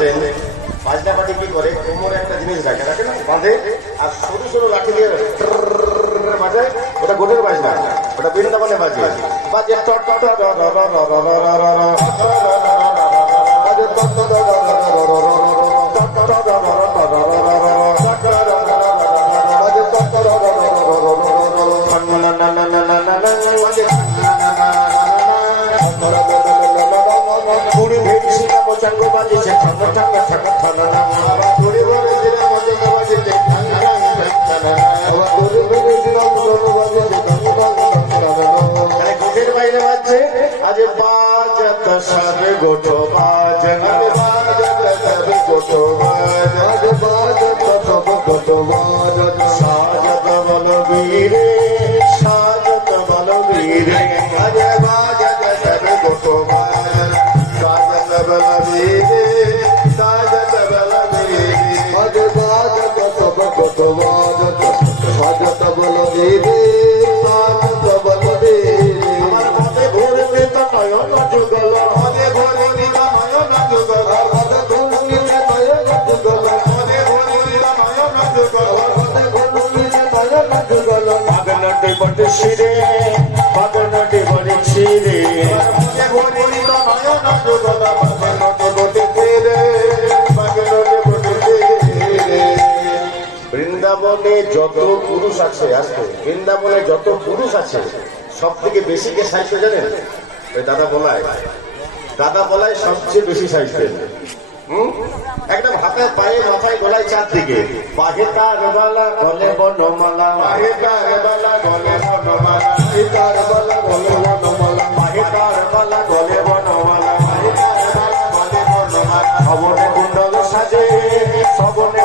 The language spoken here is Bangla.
ধরেন বাজনা পাটি কি করে, কোমরে একটা জিনিস রাখে রাখে না, বাঁধে, আর সরু সরু লাঠি দিয়ে বাজে, ওটা গোটের বাজনা, ওটা বৃন্দাবনে বাজে বাজে পুরি ভেড়ি চাঙ্গো বাজেছে ঠান্ডা ঠান্ডা ঠান্ডা ঠান্ডা আবার পুরি ভরে দিলে মজা বাজেছে ঠান্ডা ঠান্ডা আবার পুরি ভরে দিলে মজা বাজেছে গোটের বাইরে বাজছে আজ বাজত সারে গোটো বাজন বাজত সারে গোটো বাজ আজ বাজত সব গোটো বাজ সাজত বলবীরে সাজত বলবীরে আজ বাজত সারে গোটো বাজ সাজত বলবীরে সাজত বলবীরে আজ বাজত সব গোটো বাজ সাজত বলবীরে সাজত বলবীরে বাগনটি বটে শিরে বাগনটি বটে শিরে বৃন্দাবনে যত পুরুষ আছে, আজকে বৃন্দাবনে যত পুরুষ আছে সব থেকে বেশি কে সাহিত্য জানেন? ওই দাদা বলায় সবচেয়ে বেশি সাহিত্য। একদম হাতে পায়ে মাথায় গলায় চারদিকে বাহেতা রেবালা গলে বনমালা বাহেতা রেবালা গলে বনমালা বাহেতা রেবালা গলে বনমালা বাহেতা রেবালা গলে বনমালা বাহেতা রেবালা গলে বনমালা সবনে কুণ্ডল সাজে সবনে